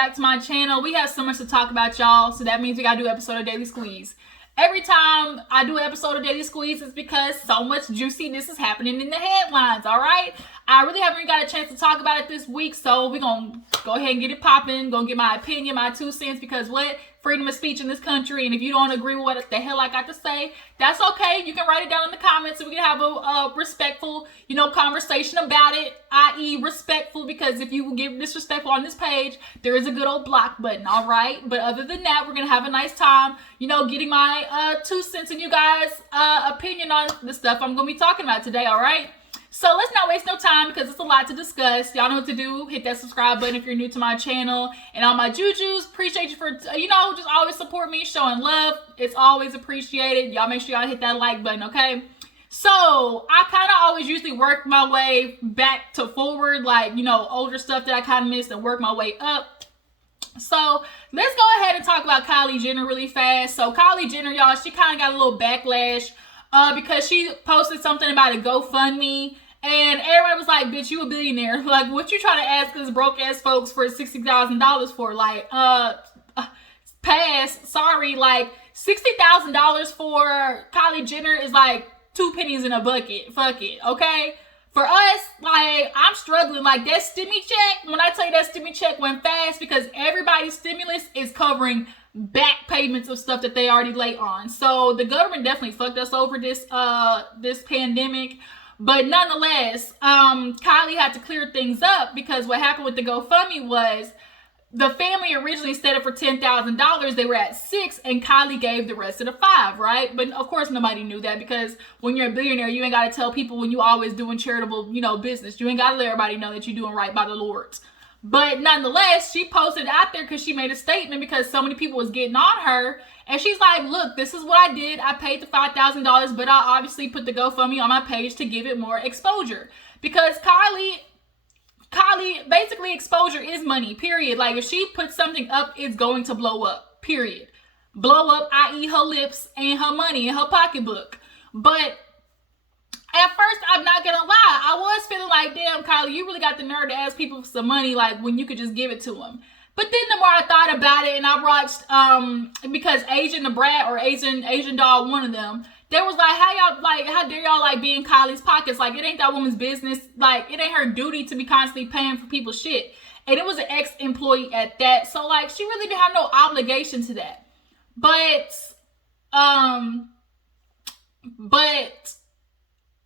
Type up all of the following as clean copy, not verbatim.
back to my channel. We have so much to talk about, y'all, so that means we gotta do an episode of Daily Squeeze. Every time I do an episode of Daily Squeeze, it's because so much juiciness is happening in the headlines, all right? I really haven't got a chance to talk about it this week, so we're gonna go ahead and get it popping, gonna get my opinion, my 2 cents, because what? Freedom of speech in this country, and if you don't agree with what the hell I got to say, that's okay. You can write it down in the comments, so we can have a respectful, conversation about it, i.e. respectful, because if you get disrespectful on this page, there is a good old block button, all right? But other than that, we're gonna have a nice time, getting my 2 cents and you guys' opinion on the stuff I'm gonna be talking about today, all right? So let's not waste no time because it's a lot to discuss. Y'all know what to do. Hit that subscribe button if you're new to my channel. And all my jujus, appreciate you for, just always support me, showing love. It's always appreciated. Y'all make sure y'all hit that like button, okay? So I kind of always usually work my way back to forward, like, older stuff that I kind of missed and work my way up. So let's go ahead and talk about Kylie Jenner really fast. So Kylie Jenner, y'all, she kind of got a little backlash because she posted something about a GoFundMe, and everybody was like, bitch, you a billionaire. Like, what you trying to ask us broke ass folks for $60,000 for? Like, pass, sorry, like, $60,000 for Kylie Jenner is like 2 pennies in a bucket. Fuck it, okay? For us, like, I'm struggling. Like, that stimmy check, when I tell you that stimmy check went fast, because everybody's stimulus is covering back payments of stuff that they already late on. So the government definitely fucked us over this pandemic. But nonetheless, Kylie had to clear things up, because what happened with the GoFundMe was the family originally set it for $10,000. They were at $6,000, and Kylie gave the rest of the $5,000, right? But of course nobody knew that, because when you're a billionaire, you ain't got to tell people when you always doing charitable, business. You ain't got to let everybody know that you're doing right by the Lord. But nonetheless, she posted out there because she made a statement, because so many people was getting on her. And she's like, look, this is what I did. I paid the $5,000, but I obviously put the GoFundMe on my page to give it more exposure. Because Kylie, basically exposure is money, period. Like, if she puts something up, it's going to blow up, period. Blow up, i.e. her lips and her money and her pocketbook. But at first, I'm not gonna lie, I was feeling like, damn, Kylie, you really got the nerve to ask people for some money, like, when you could just give it to them. But then the more I thought about it, and I watched, because Asian the Brat or Asian Dog, one of them, they was like, how dare y'all, be in Kylie's pockets? Like, it ain't that woman's business. Like, it ain't her duty to be constantly paying for people's shit. And it was an ex-employee at that. So, like, she really didn't have no obligation to that. But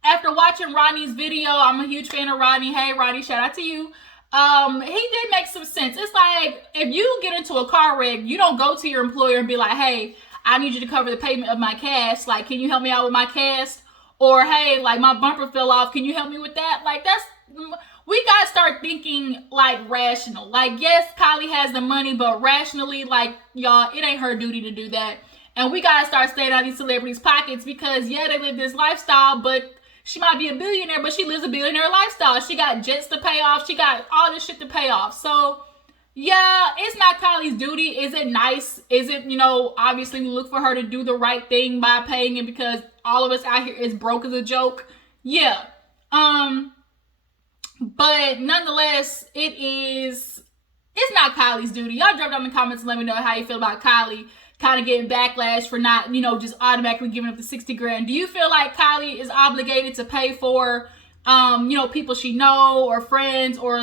after watching Rodney's video, I'm a huge fan of Rodney. Hey, Rodney, shout out to you. He did make some sense. It's like, if you get into a car wreck, you don't go to your employer and be like, hey, I need you to cover the payment of my cast. Like, can you help me out with my cast? Or, hey, like, my bumper fell off. Can you help me with that? Like, we got to start thinking, like, rational. Like, yes, Kylie has the money, but rationally, like, y'all, it ain't her duty to do that. And we got to start staying out of these celebrities' pockets, because, yeah, they live this lifestyle, but she might be a billionaire, but she lives a billionaire lifestyle. She got jets to pay off. She got all this shit to pay off. So, yeah, it's not Kylie's duty. Is it nice? Is it, obviously we look for her to do the right thing by paying it, because all of us out here is broke as a joke? Yeah. But nonetheless, it's not Kylie's duty. Y'all drop down in the comments and let me know how you feel about Kylie kind of getting backlash for not, just automatically giving up the 60 grand. Do you feel like Kylie is obligated to pay for, people she know or friends or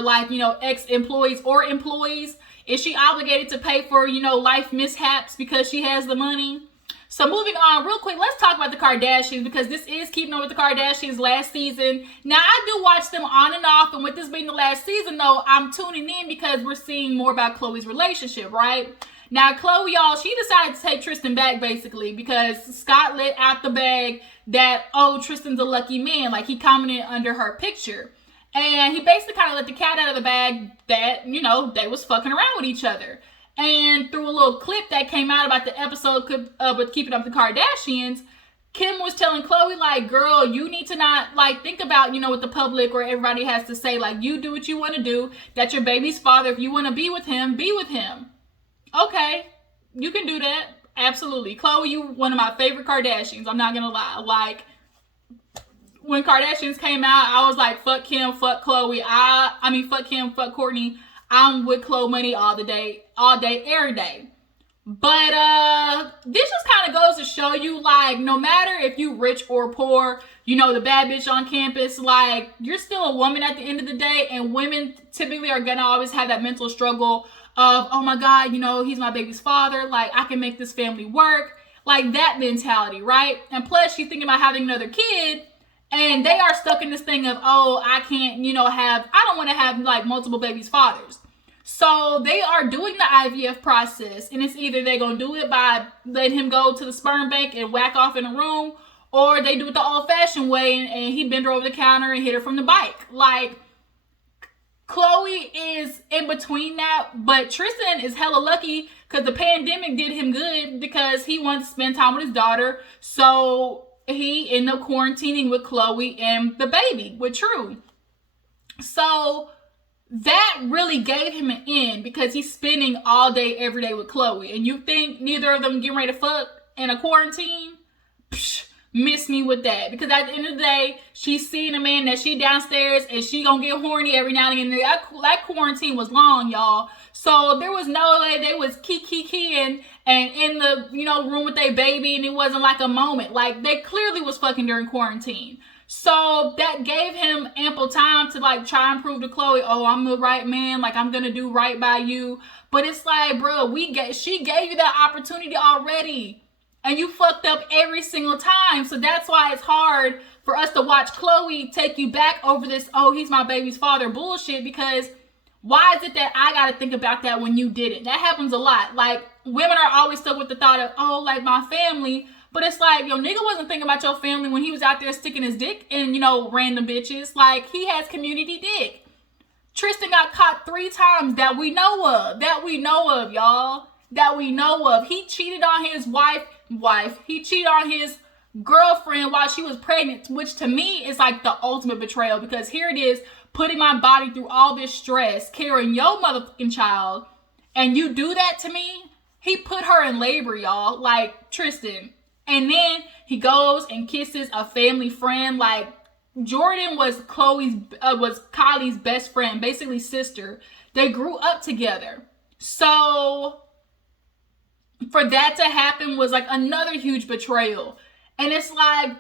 ex-employees or employees? Is she obligated to pay for, life mishaps because she has the money? So moving on real quick, let's talk about the Kardashians, because this is Keeping Up with the Kardashians last season. Now, I do watch them on and off, and with this being the last season, though, I'm tuning in because we're seeing more about Khloe's relationship, right? Now, Khloe, y'all, she decided to take Tristan back, basically, because Scott let out the bag that, oh, Tristan's a lucky man. Like, he commented under her picture. And he basically kind of let the cat out of the bag that, they was fucking around with each other. And through a little clip that came out about the episode with Keeping Up with the Kardashians, Kim was telling Khloe, like, girl, you need to not, think about, what the public or everybody has to say. Like, you do what you want to do. That's your baby's father. If you want to be with him, be with him. Okay, you can do that. Absolutely. Khloe, you one of my favorite Kardashians. I'm not going to lie. Like, when Kardashians came out, I was like, fuck Kim, fuck Khloe. Fuck Kim, fuck Kourtney. I'm with Chloe Money all day, every day. But this just kind of goes to show you, like, no matter if you rich or poor, you know, the bad bitch on campus, like, you're still a woman at the end of the day, and women typically are gonna always have that mental struggle of, oh my God, you know, he's my baby's father, like, I can make this family work, like that mentality, right? And plus, she's thinking about having another kid, and they are stuck in this thing of, oh, I can't, you know, I don't want to have, like, multiple babies' fathers. So they are doing the IVF process, and it's either they're going to do it by letting him go to the sperm bank and whack off in a room, or they do it the old-fashioned way, and he bend her over the counter and hit her from the bike. Like, Chloe is in between that, but Tristan is hella lucky because the pandemic did him good because he wanted to spend time with his daughter, so he ended up quarantining with Chloe and the baby, with True. So that really gave him an end because he's spending all day, every day with Chloe. And you think neither of them getting ready to fuck in a quarantine? Psh, miss me with that. Because at the end of the day, she's seeing a man that she downstairs and she gonna get horny every now and again. That quarantine was long, y'all. So there was no way they was keying and in the, you know, room with their baby, and it wasn't like a moment. Like, they clearly was fucking during quarantine. So that gave him ample time to, like, try and prove to Chloe, oh, I'm the right man, like, I'm gonna do right by you. But it's like, bro, she gave you that opportunity already, and you fucked up every single time. So that's why it's hard for us to watch Chloe take you back over this, oh, he's my baby's father bullshit, because why is it that I gotta think about that when you did it? That happens a lot. Like, women are always stuck with the thought of, oh, like, my family. But it's like, yo, nigga wasn't thinking about your family when he was out there sticking his dick in, you know, random bitches. Like, he has community dick. Tristan got caught 3 times that we know of. Y'all. That we know of. He cheated on his wife. He cheated on his girlfriend while she was pregnant, which to me is like the ultimate betrayal, because here it is, putting my body through all this stress, carrying your motherfucking child, and you do that to me? He put her in labor, y'all. Like, Tristan. And then he goes and kisses a family friend. Like, Jordan was Kylie's best friend, basically sister. They grew up together. So for that to happen was like another huge betrayal. And it's like,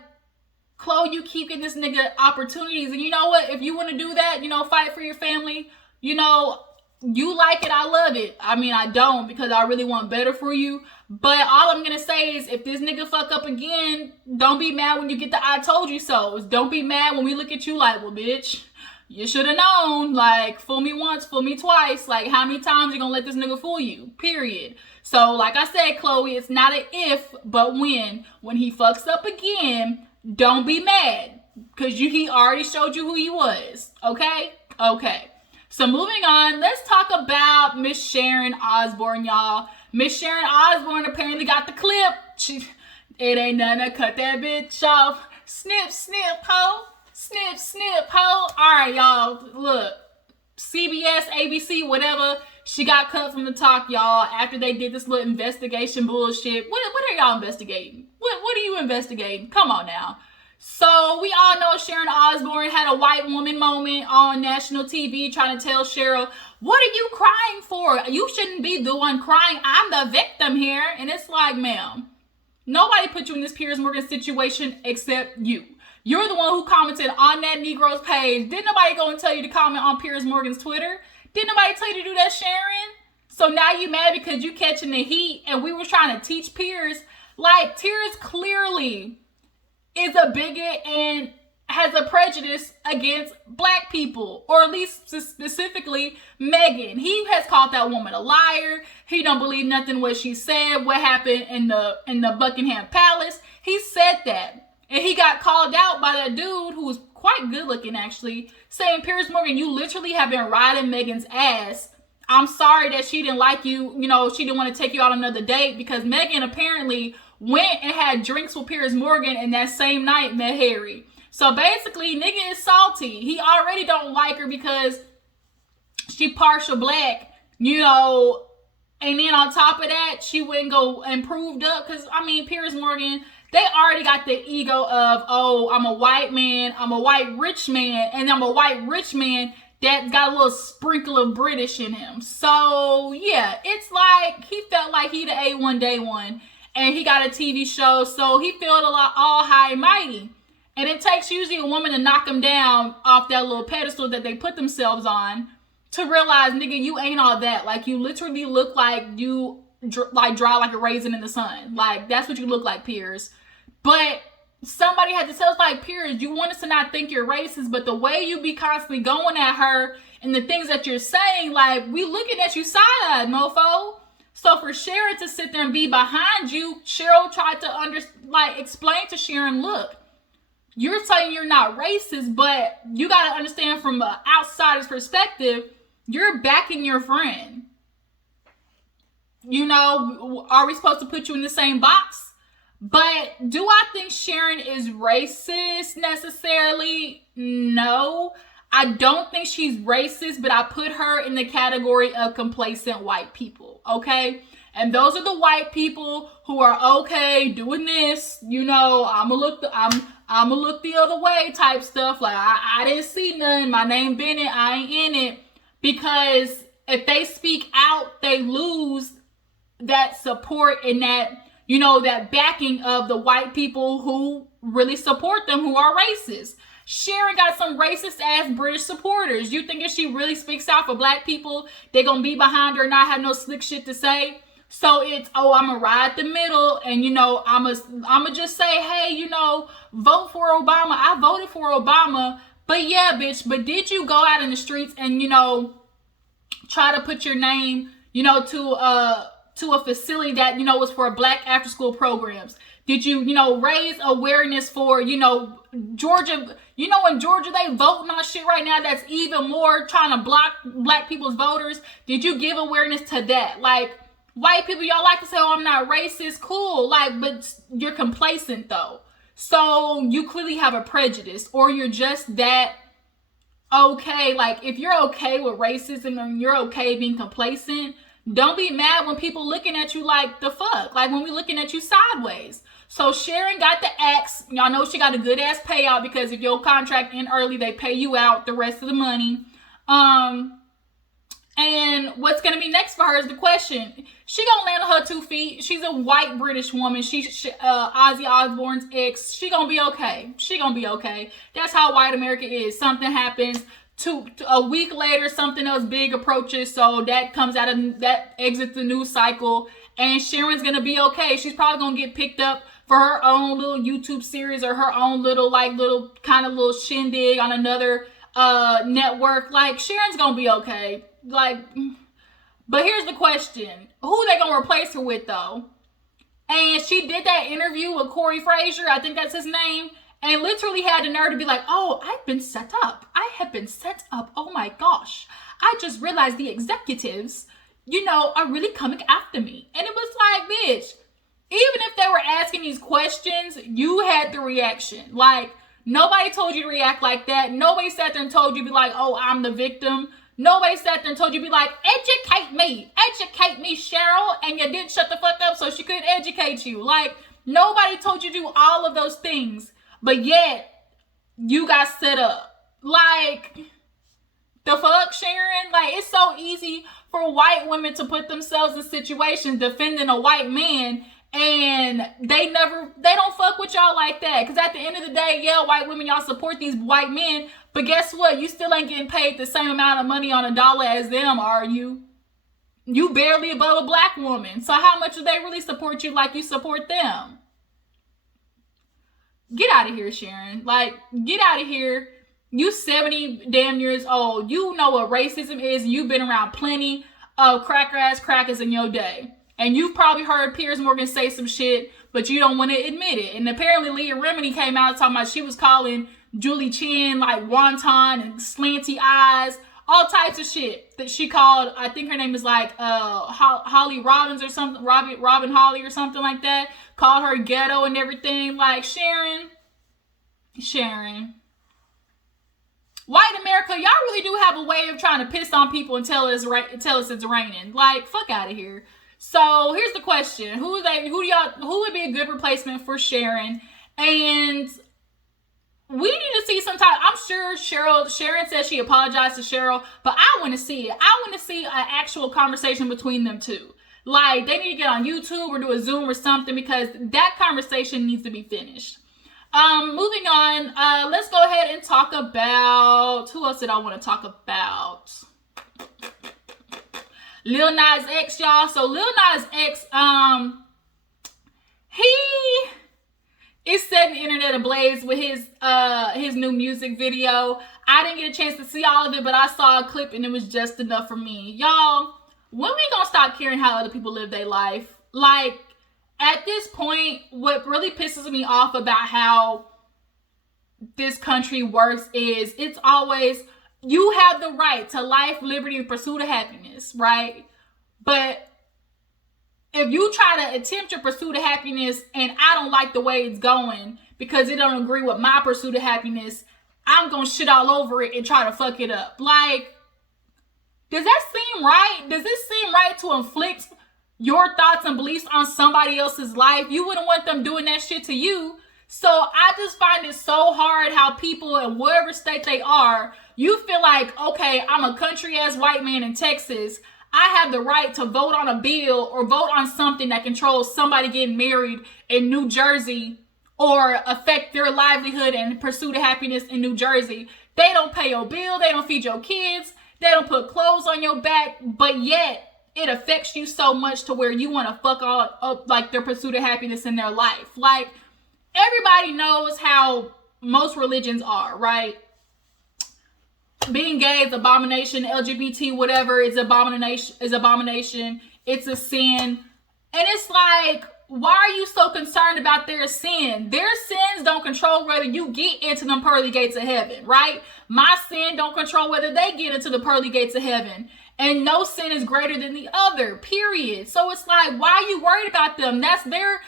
Chloe, you keep getting this nigga opportunities. And you know what? If you want to do that, you know, fight for your family, you know, you like it, I love it. I mean, I don't, because I really want better for you. But all I'm going to say is, if this nigga fuck up again, don't be mad when you get the I told you so. Don't be mad when we look at you like, well, bitch, you should have known. Like, fool me once, fool me twice. Like, how many times you going to let this nigga fool you? Period. So, like I said, Chloe, it's not an if, but when. When he fucks up again, don't be mad. Because he already showed you who he was. Okay? Okay. So moving on, let's talk about Miss Sharon Osborne, y'all. Miss Sharon Osborne apparently got the clip. It ain't nothing to cut that bitch off. Snip, snip, ho. Snip, snip, ho. All right, y'all. Look, CBS, ABC, whatever. She got cut from the talk, y'all, after they did this little investigation bullshit. What are y'all investigating? What are you investigating? Come on now. So we all know Sharon Osborne had a white woman moment on national TV trying to tell Cheryl, what are you crying for? You shouldn't be the one crying. I'm the victim here. And it's like, ma'am, nobody put you in this Piers Morgan situation except you. You're the one who commented on that Negro's page. Didn't nobody go and tell you to comment on Piers Morgan's Twitter? Didn't nobody tell you to do that, Sharon? So now you mad because you catching the heat and we were trying to teach Piers. Like, Piers clearly is a bigot and has a prejudice against black people, or at least specifically Megan. He has called that woman a liar. He don't believe nothing what she said, what happened in the Buckingham Palace. He said that. And he got called out by that dude who was quite good looking, actually, saying, Piers Morgan, you literally have been riding Megan's ass. I'm sorry that she didn't like you. You know, she didn't want to take you out on another date, because Megan apparently went and had drinks with Piers Morgan, and that same night met Harry. So basically, nigga is salty. He already don't like her because she partial black, you know, and then on top of that, she wouldn't go and proved up, because, I mean, Piers Morgan, they already got the ego of, oh, I'm a white man, I'm a white rich man, and I'm a white rich man that got a little sprinkle of British in him. So yeah, it's like he felt like he the A1 day one, and he got a TV show, so he felt a lot all high and mighty. And it takes usually a woman to knock him down off that little pedestal that they put themselves on to realize, nigga, you ain't all that. Like, you literally look like you like dry like a raisin in the sun. Like, that's what you look like, Piers. But somebody had to tell us, like, Piers, you want us to not think you're racist, but the way you be constantly going at her and the things that you're saying, like, we looking at you side-eyed, mofo. So for Sharon to sit there and be behind you, Cheryl tried to explain to Sharon, look, you're saying you're not racist, but you got to understand from an outsider's perspective, you're backing your friend. You know, are we supposed to put you in the same box? But do I think Sharon is racist necessarily? No. I don't think she's racist, but I put her in the category of complacent white people, okay? And those are the white people who are okay doing this, you know, I'ma look the other way type stuff. Like, I didn't see none. My name Bennett, I ain't in it. Because if they speak out, they lose that support and that, you know, that backing of the white people who really support them, who are racist. Sharon got some racist ass British supporters. You think if she really speaks out for black people, they're gonna be behind her and not have no slick shit to say? So it's, oh, I'm gonna ride the middle, and, you know, I'm gonna just say, hey, you know, vote for Obama. I voted for Obama, but yeah, bitch, but did you go out in the streets and, you know, try to put your name, you know, to a facility that, you know, was for black after school programs? Did you, you know, raise awareness for, you know, Georgia? You know, in Georgia, they voting on shit right now that's even more trying to block black people's voters. Did you give awareness to that? Like, white people, y'all like to say, oh, I'm not racist. Cool. Like, but you're complacent, though. So you clearly have a prejudice, or you're just that okay. Like, if you're okay with racism and you're okay being complacent, don't be mad when people looking at you like the fuck. Like, when we looking at you sideways. So Sharon got the axe. Y'all know she got a good ass payout, because if your contract end early, they pay you out the rest of the money. And what's going to be next for her is the question. She going to land on her 2 feet. She's a white British woman. She's Ozzy Osborne's ex. She going to be okay. She going to be okay. That's how white America is. Something happens. A week later, something else big approaches. So that comes out of, that exits the news cycle. And Sharon's going to be okay. She's probably going to get picked up for her own little YouTube series, or her own little shindig on another network. Like, Sharon's going to be okay. Like, but here's the question. Who they gonna replace her with, though? And she did that interview with Corey Frazier, I think that's his name, and literally had the nerve to be like, oh, I've been set up. I have been set up. Oh my gosh. I just realized the executives, you know, are really coming after me. And it was like, bitch, even if they were asking these questions, you had the reaction. Like, nobody told you to react like that. Nobody sat there and told you to be like, oh, I'm the victim. Nobody sat there and told you to be like, educate me, Cheryl, and you didn't shut the fuck up so she couldn't educate you. Like, nobody told you to do all of those things, but yet you got set up. Like, the fuck, Sharon? Like, it's so easy for white women to put themselves in situations defending a white man, and they don't fuck with y'all like that. Because at the end of the day, yeah, white women, y'all support these white men, but guess what? You still ain't getting paid the same amount of money on a dollar as them, are you? You barely above a black woman. So how much do they really support you like you support them? Get out of here, Sharon. Like, get out of here. You 70 damn years old. You know what racism is. You've been around plenty of cracker-ass crackers in your day. And you've probably heard Piers Morgan say some shit, but you don't want to admit it. And apparently Leah Remini came out talking about she was calling Julie Chen like wonton and slanty eyes, all types of shit that she called. I think her name is like Holly Robbins or something, Robin Holly or something like that. Called her ghetto and everything. Like, Sharon, white America, y'all really do have a way of trying to piss on people and tell us it's raining. Like, fuck out of here. So here's the question: who would be a good replacement for Sharon? And we need to see some type. I'm sure Sharon said she apologized to Cheryl, but I want to see it. I want to see an actual conversation between them two. Like, they need to get on YouTube or do a Zoom or something, because that conversation needs to be finished. Moving on, let's go ahead and talk about, who else did I want to talk about? Lil Nas X, y'all. So Lil Nas X, he is setting the internet ablaze with his new music video. I didn't get a chance to see all of it, but I saw a clip and it was just enough for me. Y'all, when we gonna stop caring how other people live their life? Like, at this point, what really pisses me off about how this country works is it's always, you have the right to life, liberty, and pursuit of happiness, right? But if you try to attempt your pursuit of happiness and I don't like the way it's going because it don't agree with my pursuit of happiness, I'm gonna shit all over it and try to fuck it up. Like, does that seem right? Does this seem right to inflict your thoughts and beliefs on somebody else's life? You wouldn't want them doing that shit to you. So I just find it so hard how people in whatever state they are, you feel like, okay, I'm a country ass white man in Texas. I have the right to vote on a bill or vote on something that controls somebody getting married in New Jersey or affect their livelihood and pursuit of happiness in New Jersey. They don't pay your bill. They don't feed your kids. They don't put clothes on your back, but yet it affects you so much to where you want to fuck all up like their pursuit of happiness in their life. Like, everybody knows how most religions are, right? Being gay is abomination. LGBT, whatever, is abomination. It's a sin. And it's like, why are you so concerned about their sin? Their sins don't control whether you get into them pearly gates of heaven, right? My sin don't control whether they get into the pearly gates of heaven. And no sin is greater than the other, period. So it's like, why are you worried about them? That's their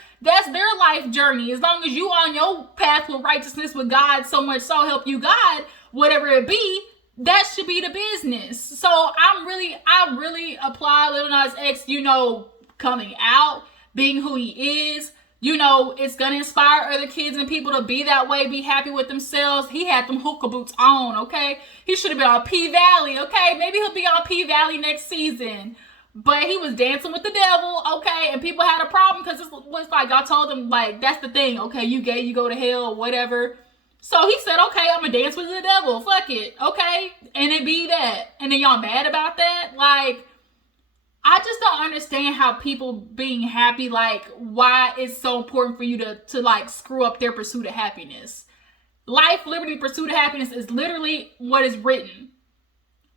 life journey. As long as you on your path with righteousness with God, so much so help you God, whatever it be, that should be the business. So I really applaud Lil Nas X, coming out, being who he is. It's gonna inspire other kids and people to be that way, be happy with themselves. He had them hookah boots on, okay? He should have been on P-Valley, okay? Maybe he'll be on P-Valley next season. But he was dancing with the devil, okay? And people had a problem because it was like, y'all told him, like, that's the thing, okay? You gay, you go to hell, or whatever. So he said, okay, I'm gonna dance with the devil, fuck it, okay? And it be that. And then y'all mad about that? Like, I just don't understand how people being happy, like, why it's so important for you to like, screw up their pursuit of happiness. Life, liberty, pursuit of happiness is literally what is written.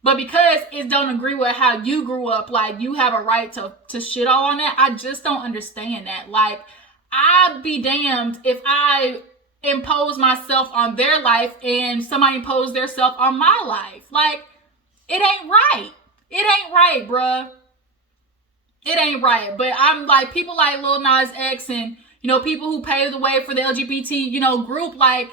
But because it don't agree with how you grew up, like, you have a right to shit all on that. I just don't understand that. Like, I'd be damned if I impose myself on their life and somebody impose their self on my life. Like, it ain't right. It ain't right, bruh. It ain't right. But I'm like, people like Lil Nas X and, people who paved the way for the LGBT, group, like,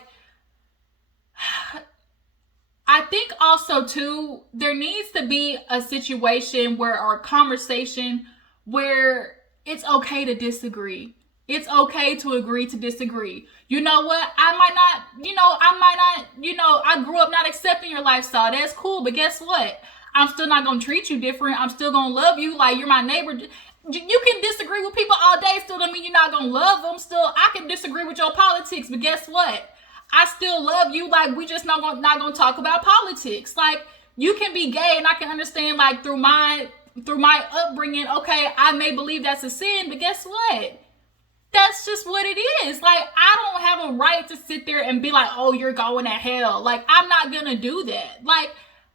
I think also too, there needs to be a situation or a conversation where it's okay to disagree. It's okay to agree to disagree. You know what? I grew up not accepting your lifestyle. That's cool. But guess what? I'm still not going to treat you different. I'm still going to love you like you're my neighbor. You can disagree with people all day. Still don't mean you're not going to love them. Still, I can disagree with your politics. But guess what? I still love you. Like, we just not gonna talk about politics. Like, you can be gay and I can understand, like, through my upbringing, okay, I may believe that's a sin, but guess what? That's just what it is. Like, I don't have a right to sit there and be like, oh, you're going to hell. Like, I'm not gonna do that. Like,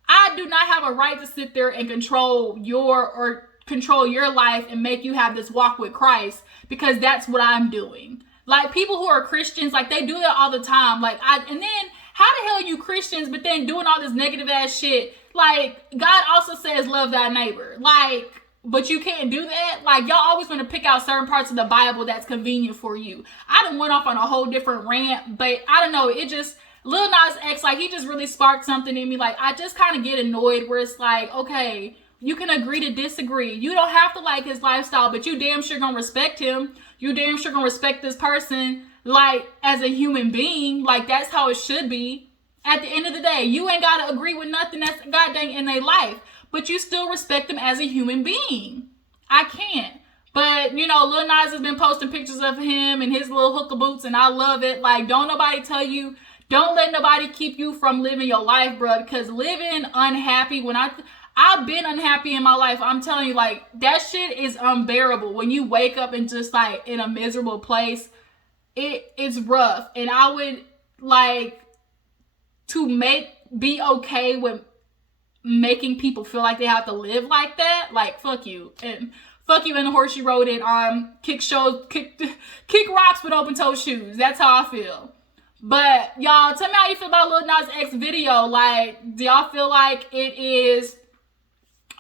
I do not have a right to sit there and control your life and make you have this walk with Christ, because that's what I'm doing. Like, people who are Christians, like, they do that all the time. Like, and then, how the hell are you Christians, but then doing all this negative ass shit? Like, God also says, love thy neighbor. Like, but you can't do that? Like, y'all always want to pick out certain parts of the Bible that's convenient for you. I done went off on a whole different rant, but I don't know. It just, Lil Nas X, like, he just really sparked something in me. Like, I just kind of get annoyed where it's like, okay, you can agree to disagree. You don't have to like his lifestyle, but you damn sure gonna respect him. You damn sure gonna respect this person, like, as a human being. Like, that's how it should be. At the end of the day, you ain't got to agree with nothing that's goddamn in their life, but you still respect them as a human being. I can't. But, you know, Lil Nas has been posting pictures of him and his little hookah boots, and I love it. Like, don't nobody tell you, don't let nobody keep you from living your life, bro, because living unhappy, when I've been unhappy in my life, I'm telling you, like, that shit is unbearable. When you wake up and just, like, in a miserable place, it's rough. And I would, like, to be okay with making people feel like they have to live like that, like, fuck you. And fuck you and the horse you rode it on. Kick rocks with open-toed shoes. That's how I feel. But, y'all, tell me how you feel about Lil Nas X video. Like, do y'all feel like it is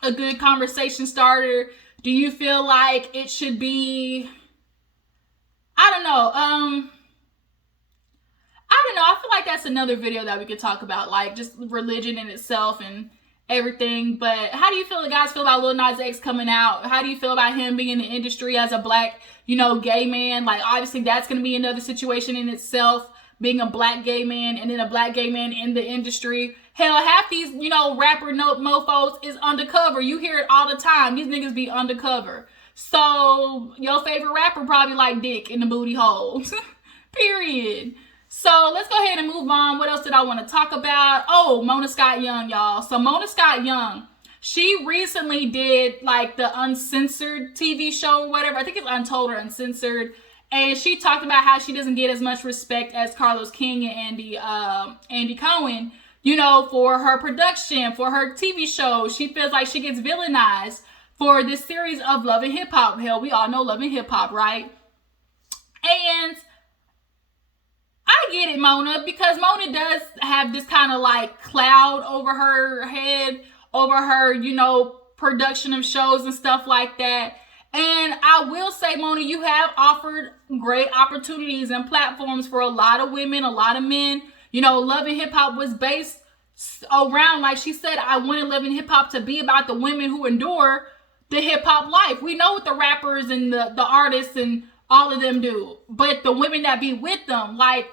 a good conversation starter? Do you feel like it should be, I don't know. I feel like that's another video that we could talk about, like just religion in itself and everything. But how do you guys feel about Lil Nas X coming out? How do you feel about him being in the industry as a black, you know, gay man? Like, obviously that's going to be another situation in itself, being a black gay man and then a black gay man in the industry. Hell, half these, you know, rapper mofos is undercover. You hear it all the time. These niggas be undercover. So your favorite rapper probably like dick in the booty holes. Period. So let's go ahead and move on. What else did I want to talk about? Oh, Mona Scott Young, y'all. So Mona Scott Young, she recently did like the Uncensored TV show or whatever. I think it's Untold or Uncensored. And she talked about how she doesn't get as much respect as Carlos King and Andy Cohen, you know, for her production, for her TV show. She feels like she gets villainized for this series of Love and Hip Hop. Hell, we all know Love and Hip Hop, right? And I get it, Mona, because Mona does have this kind of like cloud over her head, over her, you know, production of shows and stuff like that. And I will say, Mona, you have offered great opportunities and platforms for a lot of women, a lot of men. You know, Love and Hip Hop was based around, like she said, I wanted Love and Hip Hop to be about the women who endure the hip hop life. We know what the rappers and the artists and all of them do, but the women that be with them, like,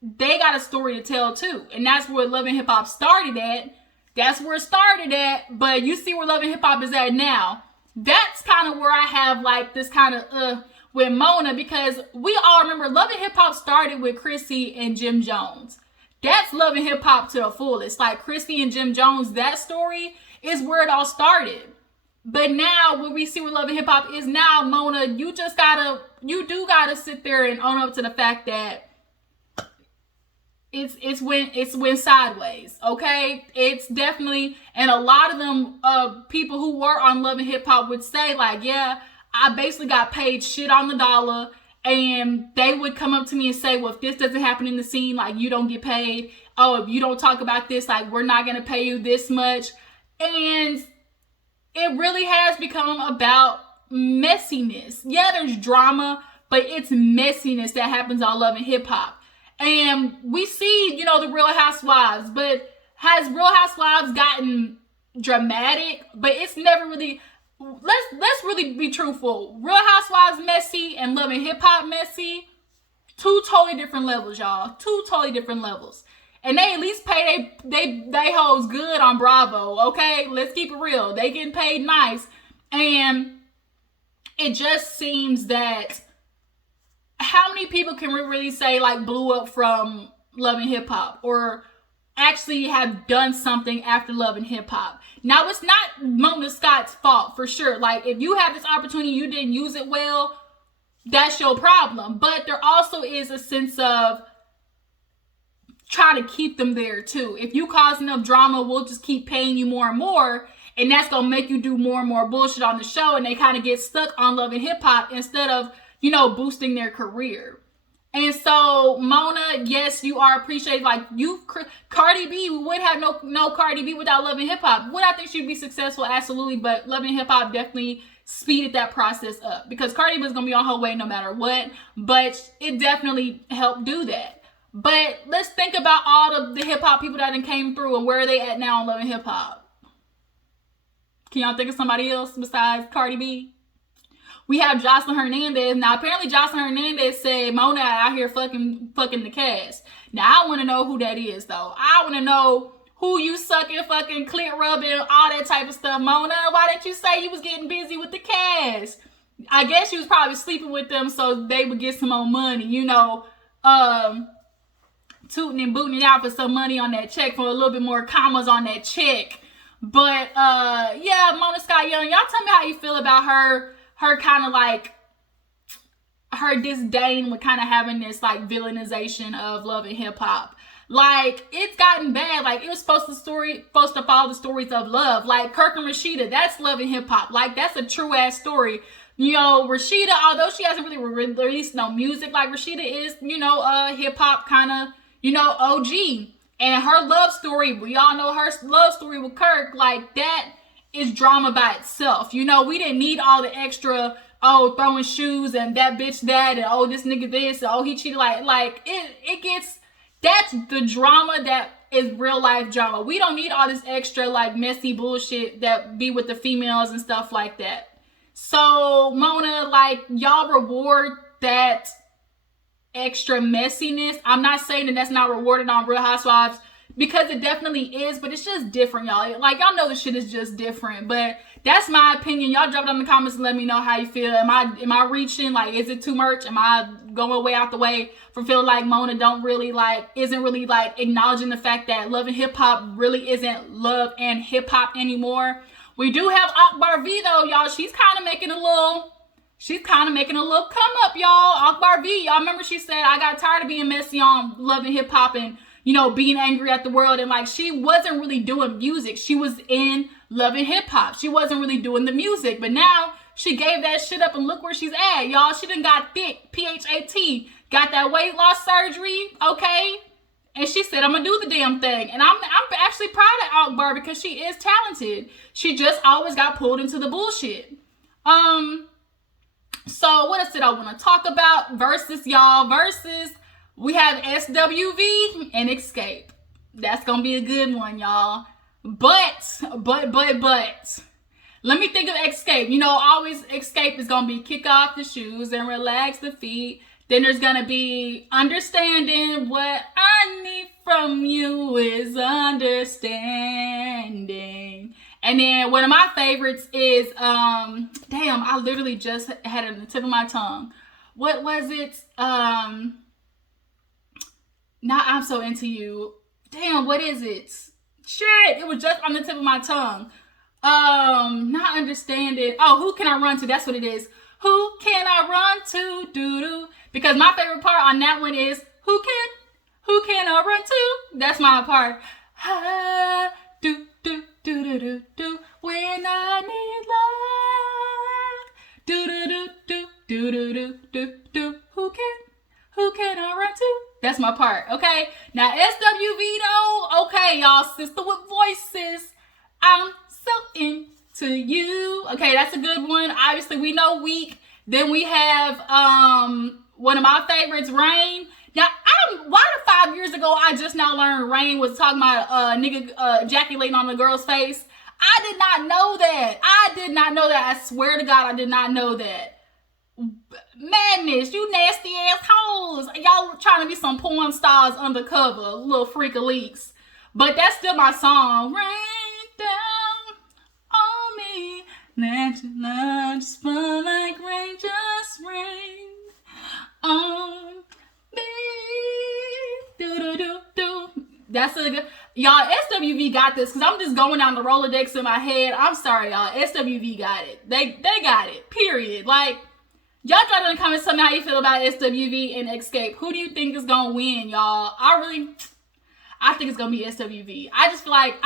they got a story to tell too. And that's where Love and Hip Hop started at. That's where it started at. But you see where Love and Hip Hop is at now. That's kind of where I have like this kind of with Mona, because we all remember Love and Hip Hop started with Chrissy and Jim Jones. That's Love and Hip Hop to the fullest. Like Chrissy and Jim Jones, that story is where it all started. But now when we see where Love and Hip Hop is now, Mona, you do gotta sit there and own up to the fact that it's went sideways, okay? It's definitely, and a lot of them people who were on Love and Hip Hop would say like, yeah, I basically got paid shit on the dollar, and they would come up to me and say, well, if this doesn't happen in the scene, like, you don't get paid. Oh, if you don't talk about this, like, we're not gonna pay you this much. And it really has become about messiness. Yeah, there's drama, but it's messiness that happens on Love and Hip Hop. And we see, you know, the Real Housewives, but has Real Housewives gotten dramatic? But it's never really, let's really be truthful. Real Housewives messy and Love and Hip Hop messy. Two totally different levels, y'all. Two totally different levels. And they at least pay they hoes good on Bravo, okay? Let's keep it real. They getting paid nice. And it just seems that how many people can we really say like blew up from Love and Hip Hop or actually have done something after Love and Hip Hop? Now, it's not Mona Scott's fault for sure. Like, if you have this opportunity, you didn't use it well, that's your problem. But there also is a sense of trying to keep them there too. If you cause enough drama, we'll just keep paying you more and more, and that's gonna make you do more and more bullshit on the show, and they kind of get stuck on Love and Hip Hop instead of, you know, boosting their career. And so, Mona, yes, you are appreciated. Like, Cardi B, we would have no Cardi B without Love and Hip Hop. Would I think she'd be successful? Absolutely. But Love and Hip Hop definitely speeded that process up, because Cardi B was going to be on her way no matter what. But it definitely helped do that. But let's think about all of the hip hop people that came through, and where are they at now on Love and Hip Hop? Can y'all think of somebody else besides Cardi B? we have Jocelyn Hernandez. Now, apparently Jocelyn Hernandez said Mona out here fucking the cast. Now, I want to know who that is, though. I want to know who you sucking, fucking, clit rubbing, all that type of stuff. Mona, why didn't you say you was getting busy with the cast? I guess she was probably sleeping with them so they would get some more money, you know, tooting and booting it out for some money on that check, for a little bit more commas on that check. But, yeah, Mona Scott Young, y'all tell me how you feel about her kind of like, her disdain with kind of having this like villainization of Love and Hip Hop. Like, it's gotten bad. Like, it was supposed to follow the stories of love. Like, Kirk and Rashida, that's Love and Hip Hop. Like, that's a true ass story. You know, Rashida, although she hasn't really released no music like Rashida is, you know, hip hop kind of, you know, OG. And her love story, we all know her love story with Kirk, like, that is drama by itself. You know, we didn't need all the extra, oh, throwing shoes and that bitch that, and oh, this nigga this, and oh, he cheated. Like it gets, that's the drama that is real life drama. We don't need all this extra, like, messy bullshit that be with the females and stuff like that. So, Mona, like, y'all reward that extra messiness. I'm not saying that that's not rewarded on Real Housewives, because it definitely is, but it's just different, y'all. Like, y'all know the shit is just different, but that's my opinion. Y'all drop it in the comments and let me know how you feel. Am I reaching? Like, is it too much? Am I going way out the way for feeling like Mona isn't really like acknowledging the fact that Love and Hip Hop really isn't Love and Hip Hop anymore? We do have Akbar V though, y'all. She's kind of making a little come up, y'all. Akbar V, y'all remember she said, I got tired of being messy on Love and Hip Hop and, you know, being angry at the world. And like, she wasn't really doing music. She was in Love and Hip Hop. She wasn't really doing the music. But now she gave that shit up and look where she's at, y'all. She done got thick, PHAT, got that weight loss surgery, okay? And she said, I'm gonna do the damn thing. And I'm actually proud of Akbar because she is talented. She just always got pulled into the bullshit. So what else did I want to talk about? Versus, y'all. Versus, we have SWV and Escape. That's gonna be a good one, y'all. But, let me think of Escape. You know, always Escape is gonna be kick off the shoes and relax the feet. Then there's gonna be understanding. What I need from you is understanding. And then one of my favorites is, damn, I literally just had it on the tip of my tongue. What was it? Not I'm So Into You. Damn, what is it? Shit, it was just on the tip of my tongue. Not understanding. Oh, Who Can I Run To? That's what it is. Who can I run to? Doo-doo. Because my favorite part on that one is, who can I run to? That's my part. Ha, do, do, do, do, do, do. When I need love. Do, do, do, do, do, do, do, do, do. Who can I run to? That's my part, okay? Now, SWV though, okay, y'all, sister with voices. I'm so into you. Okay, that's a good one. Obviously, we know Weak. Then we have one of my favorites, Rain. Now, why did 5 years ago I just now learned Rain was talking about nigga ejaculating on the girl's face? I did not know that. I swear to God, I did not know that. Madness, you nasty ass hoes. Y'all trying to be some porn stars undercover, little freak of leaks. But that's still my song. Rain down on me. Let your love just fall like rain, just rain on me. Do. That's a good. Y'all, SWV got this, because I'm just going down the Rolodex in my head. I'm sorry, y'all. SWV got it. They got it. Period. Like, y'all drop in the comments, tell me how you feel about SWV and Escape. Who do you think is going to win, y'all? I think it's going to be SWV. I just feel like,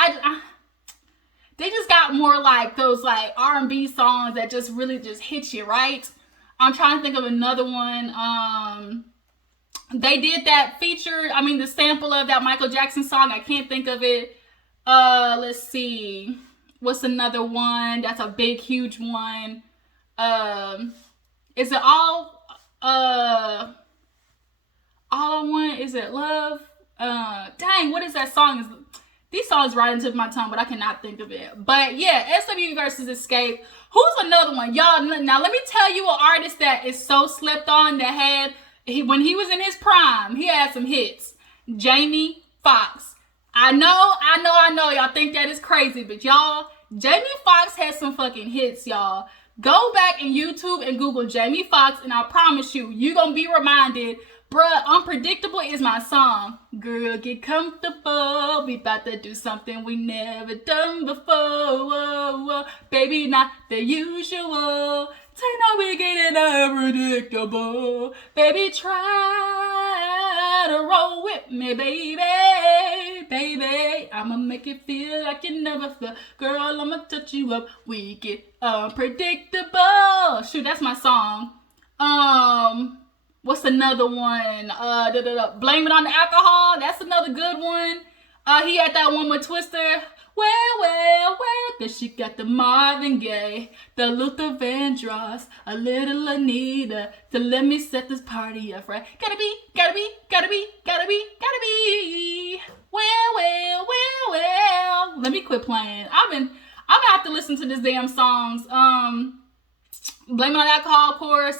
they just got more like those like R&B songs that just really just hit you, right? I'm trying to think of another one. They did that feature, the sample of that Michael Jackson song. I can't think of it. Let's see. What's another one? That's a big, huge one. Is it all I Want? Is it Love? Dang, what is that song? These songs right into my tongue, but I cannot think of it. But yeah, SWV versus Escape. Who's another one? Y'all, now let me tell you an artist that is so slept on that had, when he was in his prime, he had some hits. Jamie Foxx. I know, y'all think that is crazy, but y'all, Jamie Foxx has some fucking hits, y'all. Go back in YouTube and Google Jamie Foxx, and I promise you gonna be reminded. Bruh, Unpredictable is my song. Girl, get comfortable. We about to do something we never done before. Whoa, whoa. Baby, not the usual. Tell no we getting unpredictable. Baby, try to roll with me, baby. Baby, I'ma make it feel like you never felt. Girl, I'ma touch you up. We get unpredictable. Shoot, that's my song. What's another one? Blame It on the Alcohol. That's another good one. He had that one with Twister. Well, cause she got the Marvin Gaye, the Luther Vandross, a little Anita, to let me set this party up right. Gotta be. Well. Let me quit playing. I'm gonna have to listen to this damn songs. Blame It on the Alcohol, of course.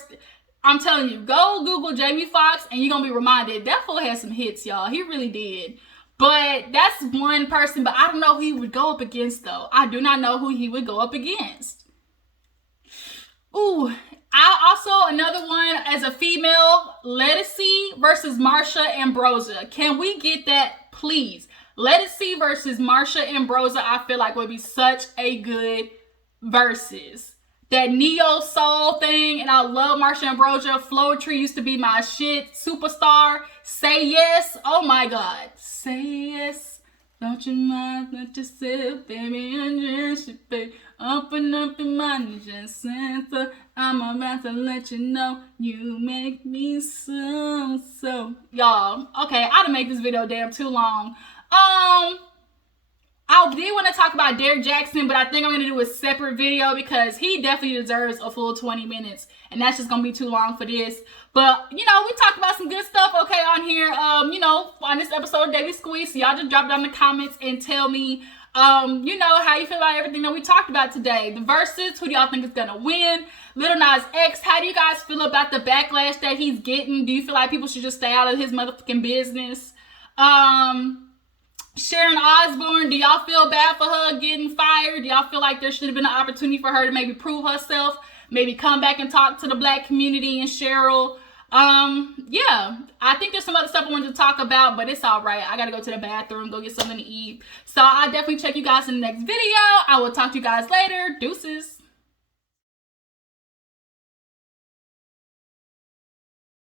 I'm telling you, go Google Jamie Foxx and you're going to be reminded. That fool had some hits, y'all. He really did. But that's one person, but I don't know who he would go up against, though. I do not know who he would go up against. Ooh, another one as a female, Lettucey versus Marsha Ambrosia. Can we get that, please? Lettucey versus Marsha Ambrosia, I feel like would be such a good versus. That neo soul thing, and I love Marsha Ambrosia. Flow Tree used to be my shit. Superstar. Say Yes. Oh my God. Say yes. Don't you mind? Let yourself, baby, undress you, baby. Open up your mind, just answer. I'm about to let you know you make me so. Y'all, okay, I done make this video damn too long. I did want to talk about Derek Jackson, but I think I'm going to do a separate video because he definitely deserves a full 20 minutes. And that's just going to be too long for this. But, you know, we talked about some good stuff, okay, on here, you know, on this episode of Daily Squeeze. So y'all just drop down in the comments and tell me, you know, how you feel about everything that we talked about today. The verses, who do y'all think is going to win? Lil Nas X, how do you guys feel about the backlash that he's getting? Do you feel like people should just stay out of his motherfucking business? Sharon Osborne, do y'all feel bad for her getting fired? Do y'all feel like there should have been an opportunity for her to maybe prove herself? Maybe come back and talk to the black community and Cheryl? Yeah, I think there's some other stuff I wanted to talk about, but it's all right. I got to go to the bathroom, go get something to eat. So I'll definitely check you guys in the next video. I will talk to you guys later. Deuces.